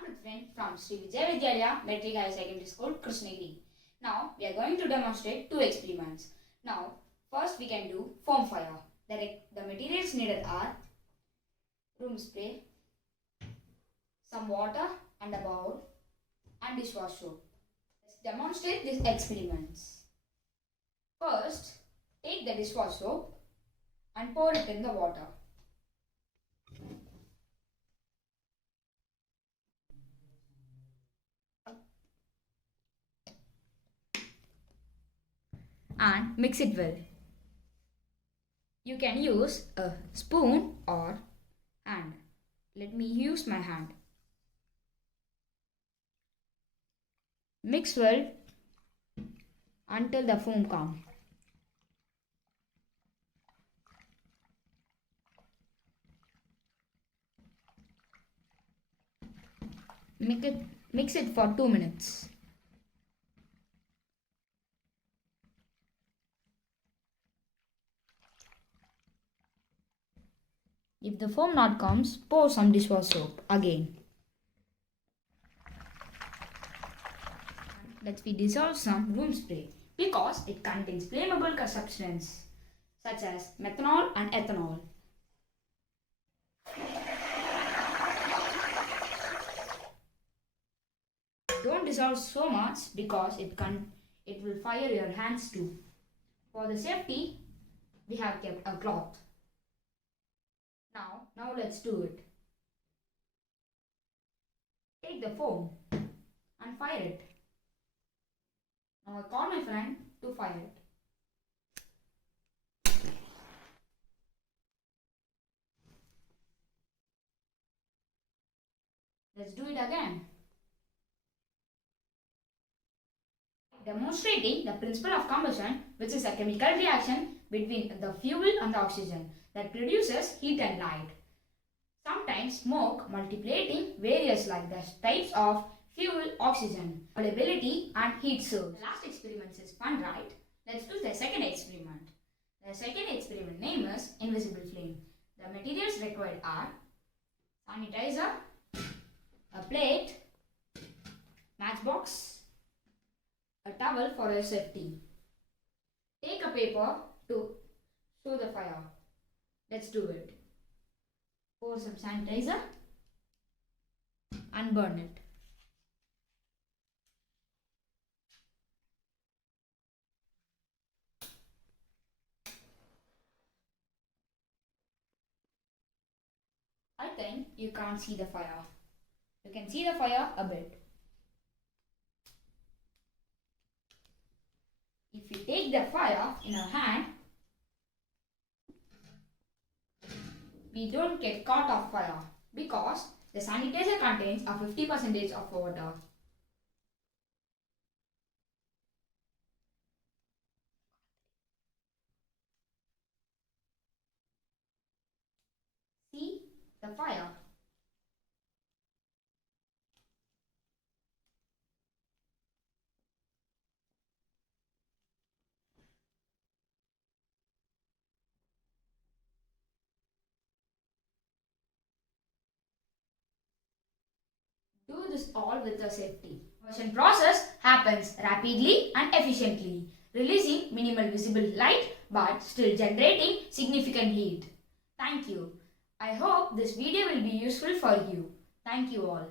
I'm Prithvin from Sri Vijay Vidyalaya Metric Higher Secondary School, Krishnagiri. Now we are going to demonstrate two experiments. Now first we can do foam fire. The materials needed are room spray, some water and a bowl and dishwash soap. Let's demonstrate these experiments. First, take the dishwash soap and pour it in the water. And mix it well. You can use a spoon or hand. Let me use my hand. Mix well until the foam comes. Mix it for 2 minutes. If the foam not comes, pour some dishwash soap again. Let's dissolve some room spray because it contains flammable substances such as methanol and ethanol. Don't dissolve so much because it will fire your hands too. For the safety, we have kept a cloth. Now let's do it. Take the foam and fire it. Now I call my friend to fire it. Let's do it again. Demonstrating the principle of combustion, which is a chemical reaction between the fuel and the oxygen that produces heat and light. Sometimes smoke multiplicating various like the types of fuel, oxygen, availability and heat source. The last experiment is fun, right? Let's do the second experiment. The second experiment name is invisible flame. The materials required are sanitizer, a plate, matchbox, a towel for your safety. Take a paper to show the fire. Let's do it. Pour some sanitizer and burn it. I think you can't see the fire. You can see the fire a bit. If you take the fire in our hand, we don't get caught off fire because the sanitizer contains a 50% of water. See the fire. Do this all with the safety. Combustion process happens rapidly and efficiently, releasing minimal visible light but still generating significant heat. Thank you. I hope this video will be useful for you. Thank you all.